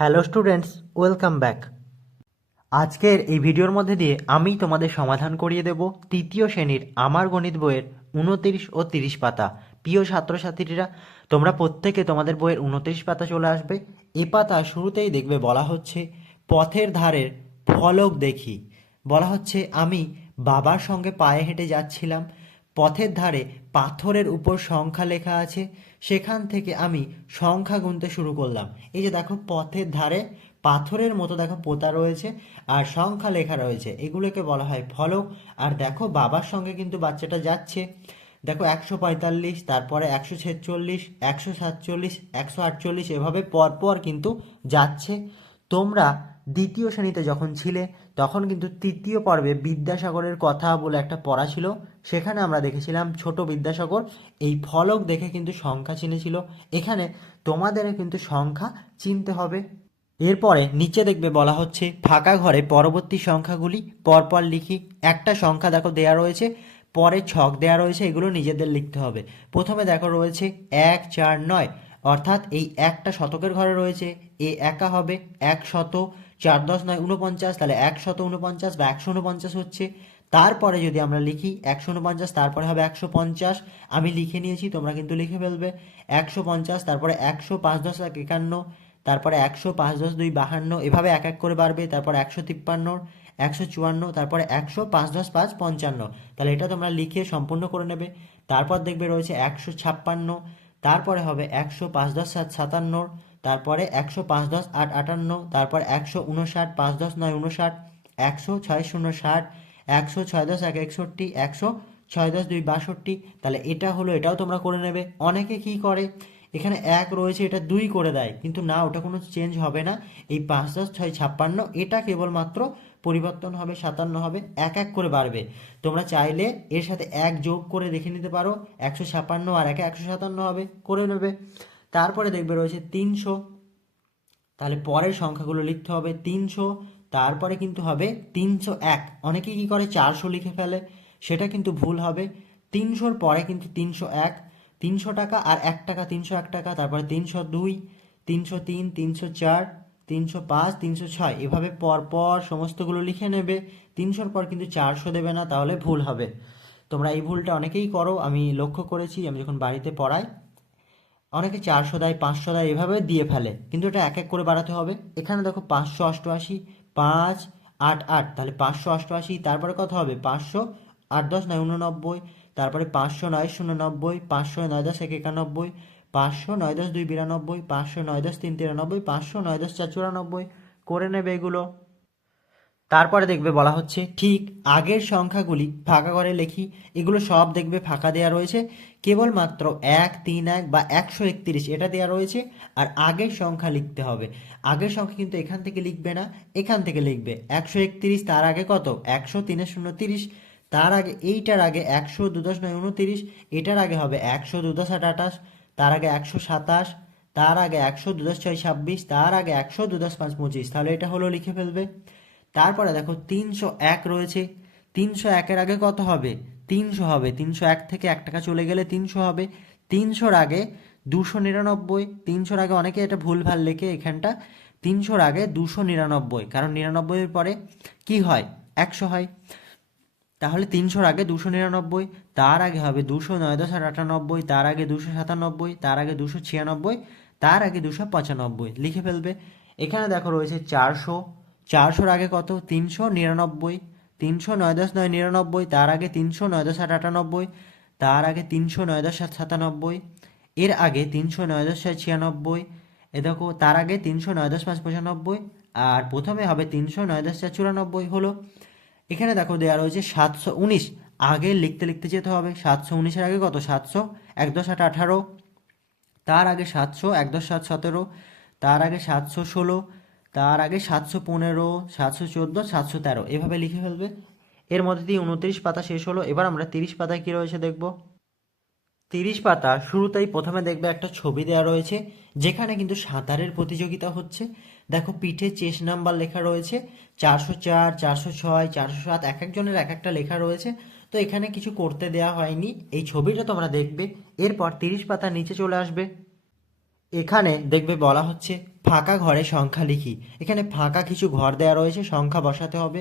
Hello students, welcome back. আজকের এই ভিডিওর মধ্যে দিয়ে আমি তোমাদের সমাধান করিয়ে দেব তৃতীয় শ্রেণির আমার গণিত বইয়ের উনতিরিশ ও তিরিশ পাতা। প্রিয় ছাত্রছাত্রীরা, তোমরা প্রত্যেকে তোমাদের বইয়ের উনতিরিশ পাতা চলে আসবে। এ পাতা শুরুতেই দেখবে বলা হচ্ছে, পথের ধারের ফলক দেখি। বলা হচ্ছে, আমি বাবার সঙ্গে পায়ে হেঁটে যাচ্ছিলাম। পথের ধারে পাথরের উপর সংখ্যা লেখা আছে, সেখান থেকে আমি সংখ্যা গুনতে শুরু করলাম। এই যে দেখো, পথের ধারে পাথরের মতো দেখো পোতা রয়েছে আর সংখ্যা লেখা রয়েছে। এগুলোকে বলা হয় ফলক। আর দেখো, বাবার সঙ্গে কিন্তু বাচ্চাটা যাচ্ছে। দেখো, একশো পঁয়তাল্লিশ, তারপরে একশো ছেচল্লিশ, একশো সাতচল্লিশ, একশো আটচল্লিশ, এভাবে পরপর কিন্তু যাচ্ছে। তোমরা দ্বিতীয় শ্রেণীতে যখন ছিলে, তখন কিন্তু তৃতীয় পর্বে বিদ্যাসাগরের কথা বলে একটা পড়া ছিল। সেখানে আমরা দেখেছিলাম ছোট বিদ্যাসাগর, এই ফলক দেখে কিন্তু সংখ্যা চিনেছিল। এখানে তোমাদের কিন্তু সংখ্যা চিনতে হবে। এরপরে নিচে দেখবে বলা হচ্ছে, ফাঁকা ঘরে পরবর্তী সংখ্যাগুলি পরপর লিখি। একটা সংখ্যা দেখো দেয়া রয়েছে, পরে ছক দেয়া রয়েছে, এগুলো নিজেদের লিখতে হবে। প্রথমে দেখো রয়েছে এক, চার, নয়। অর্থাৎ এই একটা শতকের ঘরে রয়েছে, এ একা হবে, এক শত, চার দশ নয় উনপঞ্চাশ তাহলে এক শত উনপঞ্চাশ বা একশো উনপঞ্চাশ হচ্ছে। তারপরে যদি আমরা লিখি একশো উনপঞ্চাশ, তারপরে হবে একশো পঞ্চাশ। আমি লিখে নিয়েছি, তোমরা কিন্তু লিখে ফেলবে। একশো পঞ্চাশ, তারপরে একশো পাঁচ দশ, এক একান্ন। তারপরে একশো পাঁচ দশ, দুই বাহান্ন। এভাবে এক এক করে বাড়বে। তারপর একশো তিপ্পান্ন, একশো চুয়ান্ন, তারপরে একশো পাঁচ দশ, পাঁচ পঞ্চান্ন। তাহলে এটা তোমরা লিখে সম্পূর্ণ করে নেবে। তারপর দেখবে রয়েছে একশো ছাপ্পান্ন। তারপরে হবে একশো পাঁচ দশ, সাত সাতান্ন। তারপরে একশো পাঁচ দশ, আট আটান্ন। তারপর একশো উনষাট, পাঁচ দশ, নয় উনষাট। একশো ছয়, শূন্য ষাট। একশো ছয় দশ এক একষট্টি, একশো ছয় দশ দুই বাষট্টি। তাহলে এটা হলো, এটাও তোমরা করে নেবে। অনেকে কি করে? এখানে এক রয়েছে, এটা দুই করে দেয়। কিন্তু না, ওটা কোনো চেঞ্জ হবে না। এই পাঁচ দশ ছয় ছাপ্পান্ন, এটা কেবলমাত্র পরিবর্তন হবে, সাতান্ন হবে, এক এক করে বাড়বে। তোমরা চাইলে এর সাথে এক যোগ করে দেখে নিতে পারো। একশো ছাপ্পান্ন আর একে একশো সাতান্ন হবে, করে নেবে। তারপরে দেখবে রয়েছে তিনশো। তাহলে পরের সংখ্যাগুলো লিখতে হবে তিনশো। তারপরে কিন্তু হবে তিনশো এক। অনেকে কী করে চারশো লিখে ফেলে? সেটা কিন্তু ভুল হবে। তিনশোর পরে কিন্তু তিনশো এক, তিনশো টাকা আর এক টাকা, তিনশো এক টাকা, তারপরে তিনশো দুই, তিনশো তিন, তিনশো চার, তিনশো পাঁচ, তিনশো ছয়। এভাবে পরপর সমস্তগুলো লিখে নেবে। তিনশোর পর কিন্তু চারশো দেবে না, তাহলে ভুল হবে। তোমরা এই ভুলটা অনেকেই করো, আমি লক্ষ্য করেছি, আমি যখন বাড়িতে পড়াই, অনেকে চারশো দেয়, পাঁচশো দেয়, এভাবে দিয়ে ফেলে। কিন্তু এটা এক এক করে বাড়াতে হবে। এখানে দেখো পাঁচশো অষ্টআশি পাঁচ, আট আট, তাহলে পাঁচশো অষ্টআশি তারপরে কত হবে? পাঁচশো আট দশ নয়, উননব্বই, তারপরে পাঁচশো নয় শূন্য নব্বই পাঁচশো নয় দশ এক একানব্বই, পাঁচশো নয় দশ দুই বিরানব্বই, পাঁচশো নয় দশ তিন তিরানব্বই, পাঁচশো নয় দশ চার চুরানব্বই, করে নেবে এগুলো। তারপরে দেখবে বলা হচ্ছে, ঠিক আগের সংখ্যাগুলি ফাঁকা করে লেখি। এগুলো সব দেখবে ফাঁকা দেওয়া রয়েছে। কেবলমাত্র এক, তিন, এক বা একশো একত্রিশ এটা দেওয়া রয়েছে আর আগের সংখ্যা লিখতে হবে। আগের সংখ্যা কিন্তু এখান থেকে লিখবে না, এখান থেকে লিখবে। একশো একত্রিশ, তার আগে কত? একশো তিনের শূন্য তিরিশ। তার আগে এইটার আগে একশো দুদশ নয় উনতিরিশ। এটার আগে হবে একশো দুদশ আট আঠাশ। তার আগে একশো সাতাশ। তার আগে একশো দুদশ ছয় ছাব্বিশ। তার আগে একশো দুদশ পাঁচ পঁচিশ। তাহলে এটা হলো লিখে ফেলবে। তারপরে দেখো তিনশো এক রয়েছে। তিনশো একের আগে কত হবে? তিনশো হবে। তিনশো এক থেকে এক টাকা চলে গেলে তিনশো হবে। তিনশোর আগে দুশো নিরানব্বই। তিনশোর আগে অনেকে এটা ভুলভাল লেখে এখানটা। তিনশোর আগে দুশো নিরানব্বই। কারণ নিরানব্বইয়ের পরে কি হয়? একশো হয়। তাহলে তিনশোর আগে দুশো নিরানব্বই, তার আগে হবে দুশো নয় দশ আটানব্বই, তার আগে দুশো সাতানব্বই, তার আগে দুশো ছিয়ানব্বই, তার আগে দুশো পঁচানব্বই। লিখে ফেলবে। এখানে দেখো রয়েছে চারশো। চারশোর আগে কত? তিনশো নিরানব্বই। তিনশো নয় দশ নয় নিরানব্বই। তার আগে তিনশো নয় দশ আট আটানব্বই। তার আগে তিনশো নয় দশ সাত সাতানব্বই। এর আগে তিনশো নয় দশ ছয় ছিয়ানব্বই। এ দেখো, তার আগে তিনশো নয় দশ পাঁচ পঁচানব্বই। আর প্রথমে হবে তিনশো নয় দশ চার চুরানব্বই হলো। এখানে দেখো দেওয়া রয়েছে সাতশো উনিশ। আগে লিখতে লিখতে যেতে হবে। সাতশো উনিশের আগে কত? সাতশো এক দশ আট আঠারো। তার আগে সাতশো এক দশ সাত সতেরো। তার আগে সাতশো ষোলো। তার আগে সাতশো পনেরো, সাতশো চোদ্দ, সাতশো তেরো। এভাবে লিখে ফেলবে। এর মধ্যে দিয়ে উনত্রিশ পাতা শেষ হলো। এবার আমরা তিরিশ পাতায় কী রয়েছে দেখব? তিরিশ পাতা শুরুতেই প্রথমে দেখবে একটা ছবি দেওয়া রয়েছে, যেখানে কিন্তু সাঁতারের প্রতিযোগিতা হচ্ছে। দেখো, পিঠে চেস নাম্বার লেখা রয়েছে, চারশো চার, চারশো ছয়, চারশো সাত এক একজনের এক একটা লেখা রয়েছে। তো এখানে কিছু করতে দেওয়া হয়নি। এই ছবিটা তোমরা দেখবে। এরপর তিরিশ পাতার নিচে চলে আসবে। এখানে দেখবে বলা হচ্ছে ফাঁকা ঘরে সংখ্যা লিখি। এখানে ফাঁকা কিছু ঘর দেওয়া রয়েছে, সংখ্যা বসাতে হবে।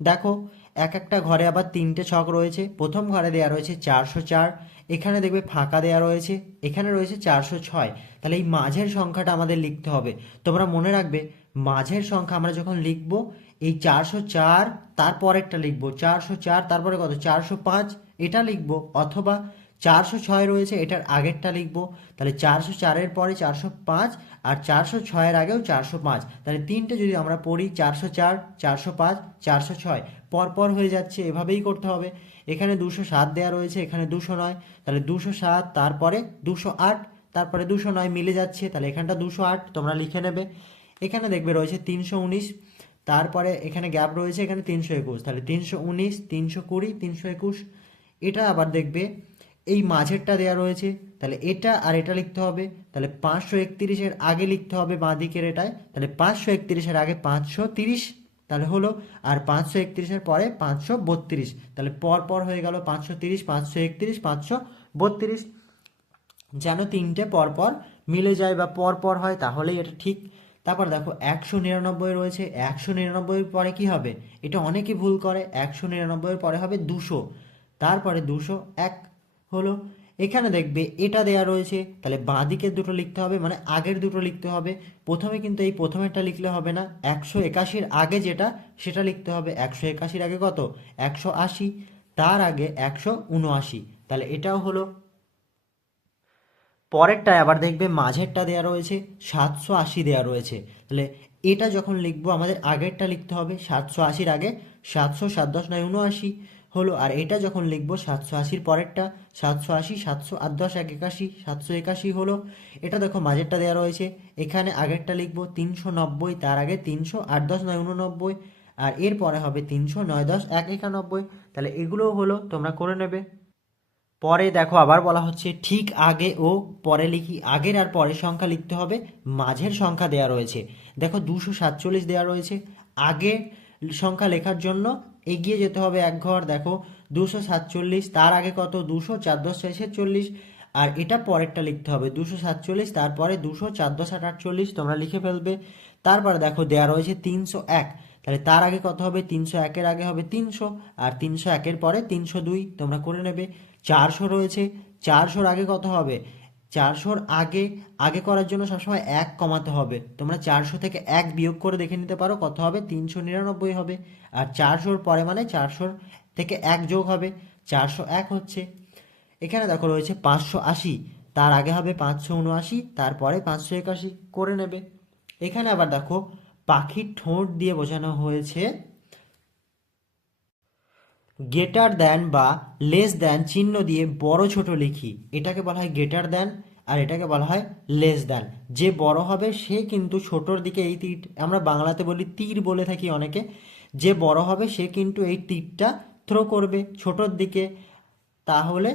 দেখো, এক একটা ঘরে আবার তিনটে ছক রয়েছে। প্রথম ঘরে দেওয়া রয়েছে চারশো চার, এখানে দেখবে ফাঁকা দেওয়া রয়েছে, এখানে রয়েছে চারশো ছয়। তাহলে এই মাঝের সংখ্যাটা আমাদের লিখতে হবে। তোমরা মনে রাখবে, মাঝের সংখ্যা আমরা যখন লিখব, এই চারশো চার তারপরেরটা লিখব। চারশো চার তারপরে কত? চারশো পাঁচ, এটা লিখব। অথবা চারশো ছয় রয়েছে, এটার আগেরটা লিখব। তাহলে চারশো চারের পরে চারশো পাঁচ আর চারশো ছয়ের আগেও চারশো পাঁচ। তাহলে তিনটে যদি আমরা পড়ি, চারশো চার, চারশো পাঁচ, চারশো ছয়। পরপর হয়ে যাচ্ছে, এভাবেই করতে হবে। এখানে দুশো সাত দেওয়া রয়েছে, এখানে দুশো নয়। তাহলে দুশো সাত, তারপরে দুশো আট, তারপরে দুশো নয় মিলে যাচ্ছে। তাহলে এখানটা দুশো আট, তোমরা লিখে নেবে। এখানে দেখবে রয়েছে তিনশো উনিশ, তারপরে এখানে গ্যাপ রয়েছে, এখানে তিনশো একুশ। তাহলে তিনশো উনিশ, তিনশো কুড়ি, তিনশো একুশ। এটা আবার দেখবে এই মাঝেরটা দেওয়া রয়েছে, তাহলে এটা আর এটা লিখতে হবে, তাহলে পাঁচশো একত্রিশের আগে লিখতে হবে বাঁ দিকের এটায়, তাহলে পাঁচশো একত্রিশের আগে পাঁচশো তিরিশ, তাহলে হলো, আর পাঁচশো একত্রিশের পরে পাঁচশো বত্রিশ, তাহলে পর পর হয়ে গেল পাঁচশো তিরিশ, পাঁচশো একত্রিশ, পাঁচশো বত্রিশ। যেন তিনটে পরপর মিলে যায় বা পর পর হয়, তাহলেই এটা ঠিক। তারপর দেখো, একশো নিরানব্বই রয়েছে, একশো নিরানব্বই পরে কি হবে? এটা অনেকে ভুল করে, একশো নিরানব্বই পরে হবে দুশো, তারপরে দুশো, এক হলো। এখানে দেখবে এটা দেয়া রয়েছে, তাহলে বাঁ দিকের দুটো লিখতে হবে মানে আগের দুটো লিখতে হবে। প্রথমে কিন্তু এই প্রথমেরটা লিখলে হবে না। একশো একাশির আগে যেটা, সেটা লিখতে হবে। একশো একাশির আগে কত? একশো আশি। তার আগে একশো উনআশি। তাহলে এটাও হলো। পরেরটায় আবার দেখবে মাঝেরটা দেওয়া রয়েছে, সাতশো আশি দেওয়া রয়েছে। তাহলে এটা যখন লিখব, আমাদের আগেরটা লিখতে হবে, সাতশো আশির আগে, সাতশো সাত দশ নয় উনআশি। হলো, আর এটা যখন লিখব, সাতশো আশির পরেরটা, সাতশো আশি, সাতশো আট, দশ এক একাশি, সাতশো একাশি হলো। এটা দেখো মাঝেরটা দেওয়া রয়েছে। এখানে আগেরটা লিখব, তিনশো নব্বই, তার আগে তিনশো আট, দশ, নয়, উননব্বই, আর এর পরে হবে তিনশো নয়, দশ, এক, একানব্বই। তাহলে এগুলোও হলো, তোমরা করে নেবে। পরে দেখো আবার বলা হচ্ছে, ঠিক আগে ও, পরে লিখি, আগের আর পরের সংখ্যা লিখতে হবে। মাঝের সংখ্যা দেওয়া রয়েছে। দেখো দুশো সাতচল্লিশ দেওয়া রয়েছে। আগে সংখ্যা লেখার জন্য এগিয়ে যেতে হবে এক ঘর, দেখো, দুশো সাতচল্লিশ, তার আগে কত? দুশো চার দশ ছেচল্লিশ, আর এটা পরেরটা লিখতে হবে, দুশো সাতচল্লিশ, তারপরে দুশো চার দশ আট আটচল্লিশ, তোমরা লিখে ফেলবে। তারপরে দেখো দেওয়া রয়েছে তিনশো এক, তাহলে তার আগে কত হবে? তিনশো একের আগে হবে তিনশো, আর তিনশো একের পরে তিনশো দুই, তোমরা করে নেবে। চারশো রয়েছে, চারশোর আগে কত হবে? চারশোর আগে আগে করার জন্য সবসময় এক কমাতে হবে। তোমরা চারশো থেকে এক বিয়োগ করে দেখে নিতে পারো কত হবে? তিনশো নিরানব্বই হবে। আর চারশোর পরে মানে চারশোর থেকে এক যোগ হবে। চারশো এক হচ্ছে, এখানে দেখো রয়েছে পাঁচশো আশি। তার আগে হবে পাঁচশো উনআশি, তারপরে পাঁচশো একাশি করে নেবে। এখানে আবার দেখো, পাখির ঠোঁট দিয়ে বোঝানো হয়েছে গেটার দেন বা লেস দেন চিহ্ন দিয়ে বড় ছোট লিখি। এটাকে বলা হয় গেটার দেন আর এটাকে বলা হয় লেস দেন যে বড় হবে, সে কিন্তু ছোটোর দিকে এই তীর, আমরা বাংলাতে বলি তীর বলে থাকি অনেকে। যে বড় হবে, সে কিন্তু এই তীরটা থ্রো করবে ছোটোর দিকে। তাহলে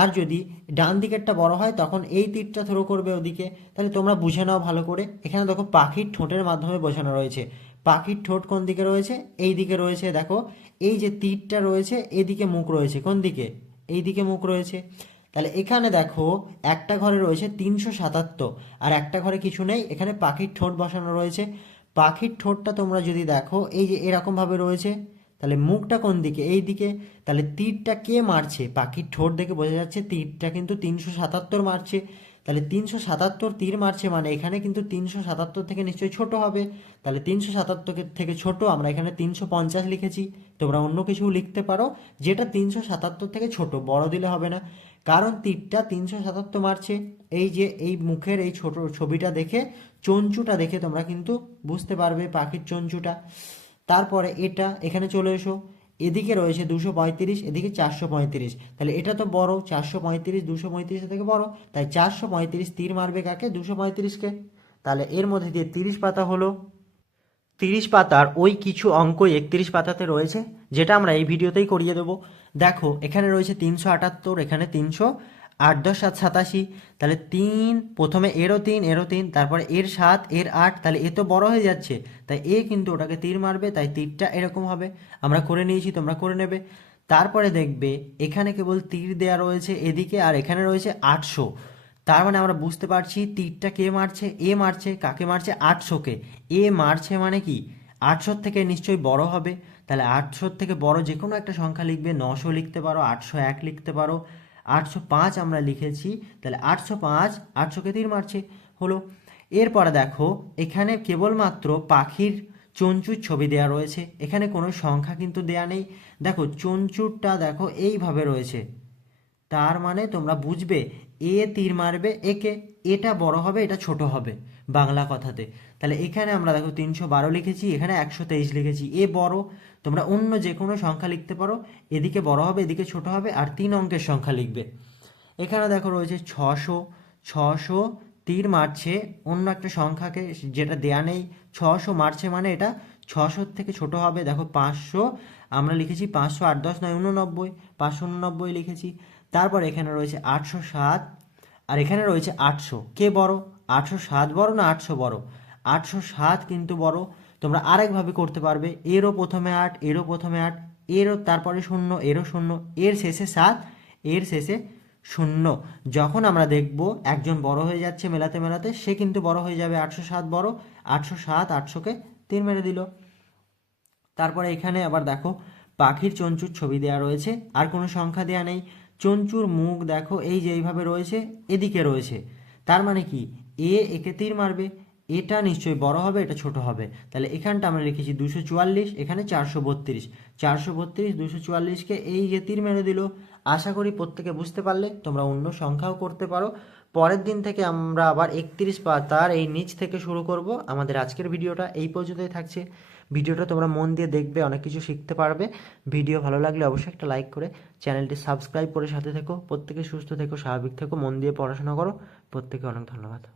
আর যদি ডান দিকেরটা বড় হয়, তখন এই তীরটা থ্রো করবে ওদিকে। তাহলে তোমরা বুঝে নাও ভালো করে। এখানে দেখো পাখির ঠোঁটের মাধ্যমে বোঝানো রয়েছে। পাখির ঠোঁট কোন দিকে রয়েছে? এই দিকে রয়েছে, দেখো। এই যে তীরটা রয়েছে, এদিকে মুখ রয়েছে। কোন দিকে? এই দিকে মুখ রয়েছে। তাহলে এখানে দেখো, একটা ঘরে রয়েছে তিনশো সাতাত্তর। আর একটা ঘরে কিছু নেই, এখানে পাখির ঠোঁট বসানো রয়েছে। পাখির ঠোঁটটা তোমরা যদি দেখো, এই যে এরকমভাবে রয়েছে, তাহলে মুখটা কোন দিকে? এই দিকে। তাহলে তীরটা কে মারছে? পাখির ঠোঁট দেখে বোঝা যাচ্ছে, তীরটা কিন্তু তিনশো সাতাত্তর মারছে। তাহলে তিনশো সাতাত্তর তীর মারছে মানে এখানে কিন্তু তিনশো সাতাত্তর থেকে নিশ্চয়ই ছোট হবে। তাহলে তিনশো সাতাত্তর থেকে ছোট, আমরা এখানে তিনশো পঞ্চাশ লিখেছি। তোমরা অন্য কিছু লিখতে পারো। যেটা তিনশো সাতাত্তর থেকে ছোট, বড় দিলে হবে না। কারণ তীরটা তিনশো সাতাত্তর মারছে। এই যে এই মুখের এই ছোট ছবিটা দেখে, চঞ্চুটা দেখে তোমরা কিন্তু বুঝতে পারবে পাখির চঞ্চুটা। তারপরে এটা, এখানে চলে এসো। এদিকে রয়েছে দুশো পঁয়ত্রিশ, এদিকে চারশো পঁয়ত্রিশ। তাহলে এটা তো বড়, চারশো পঁয়ত্রিশ, দুশো পঁয়ত্রিশ থেকে বড়। তাই চারশো পঁয়ত্রিশ তীর মারবে কাকে? দুশো পঁয়ত্রিশকে। তাহলে এর মধ্যে দিয়ে তিরিশ পাতা হলো। তিরিশ পাতার ওই কিছু অঙ্ক একত্রিশ পাতাতে রয়েছে, যেটা আমরা এই ভিডিওতেই করিয়ে দেবো। দেখো, এখানে রয়েছে তিনশো আটাত্তর, এখানে তিনশো আট, দশ, সাত, সাতাশি, তাহলে তিন, প্রথমে এরও তিন এরও তিন, তারপরে এর সাত, এর আট, তাহলে এ তো বড় হয়ে যাচ্ছে। তাই এ কিন্তু ওটাকে তীর মারবে, তাই তীরটা এরকম হবে। আমরা করে নিয়েছি, তোমরা করে নেবে। তারপরে দেখবে এখানে কেবল তীর দেওয়া রয়েছে এদিকে, আর এখানে রয়েছে আটশো। তার মানে আমরা বুঝতে পারছি তীরটা কে মারছে? এ মারছে। কাকে মারছে? আটশোকে। এ মারছে মানে কি? আটশোর থেকে নিশ্চয়ই বড় হবে। তাহলে আটশোর থেকে বড় যে কোনো একটা সংখ্যা লিখবে। নশো লিখতে পারো, আটশো এক লিখতে পারো। আটশো পাঁচ আমরা লিখেছি, তাহলে আটশো পাঁচ, আটশোকে তীর মারছে, হলো। এরপরে দেখো, এখানে কেবলমাত্র পাখির চঞ্চুর ছবি দেয়া রয়েছে, এখানে কোনো সংখ্যা কিন্তু দেয়া নেই। দেখো, চঞ্চুরটা দেখো এইভাবে রয়েছে। তার মানে তোমরা বুঝবে এ তীর মারবে, একে, এটা বড় হবে, এটা ছোট হবে বাংলা কথাতে। তাহলে এখানে আমরা দেখো তিনশো বারো লিখেছি, এখানে একশো তেইশ লিখেছি। এ বড়, তোমরা অন্য যে কোনো সংখ্যা লিখতে পারো, এদিকে বড় হবে, এদিকে ছোট হবে, আর তিন অঙ্কের সংখ্যা লিখবে। এখানে দেখো রয়েছে ছশো ছশো তীর মারছে, অন্য একটা সংখ্যাকে যেটা দেয়া নেই, ছশো মারছে মানে এটা, ছশোর থেকে ছোট হবে, দেখো পাঁচশো আমরা লিখেছি পাঁচশো আট, দশ নয়, উননব্বই, পাঁচশো উননব্বই লিখেছি। তারপর এখানে রয়েছে আটশো সাত, আর এখানে রয়েছে আটশো। কে বড়? আটশো সাত বড় না আটশো বড়? আটশো সাত কিন্তু বড়। তোমরা আরেকভাবে করতে পারবে। এরও প্রথমে আট, এরও প্রথমে আট, এরও তারপরে শূন্য, এরও শূন্য, এর শেষে সাত, এর শেষে শূন্য। যখন আমরা দেখব একজন বড় হয়ে যাচ্ছে মেলাতে মেলাতে, সে কিন্তু বড় হয়ে যাবে। আটশো সাত বড়, আটশো সাত আটশোকে তিন মেরে দিল। তারপরে এখানে আবার দেখো, পাখির চঞ্চুর ছবি দেওয়া রয়েছে, আর কোনো সংখ্যা দেওয়া নেই। চঞ্চুর মুখ দেখো, এই যে এইভাবে রয়েছে, এদিকে রয়েছে। তার মানে কি? এ একে তীর মারবে, এটা নিশ্চয়ই বড় হবে, এটা ছোট হবে। তাহলে এখানটা আমরা লিখেছি দুশো চুয়াল্লিশ, এখানে চারশো বত্রিশ। চারশো বত্রিশ, দুশো চুয়াল্লিশকে এই যে তীর মেরে দিল। আশা করি প্রত্যেকে বুঝতে পারলে, তোমরা অন্য সংখ্যাও করতে পারো। পরের দিন থেকে আমরা আবার একত্রিশ পাতার এই নিচ থেকে শুরু করব। আমাদের আজকের ভিডিওটা এই পর্যন্তই থাকছে। ভিডিওটা তোমরা মন দিয়ে দেখবে, অনেক কিছু শিখতে পারবে। ভিডিও ভালো লাগলে অবশ্যই একটা লাইক করে চ্যানেলটি সাবস্ক্রাইব করে সাথে থেকো, প্রত্যেকে সুস্থ থেকো, স্বাভাবিক থেকো, মন দিয়ে পড়াশোনা করো। প্রত্যেকে অনেক ধন্যবাদ।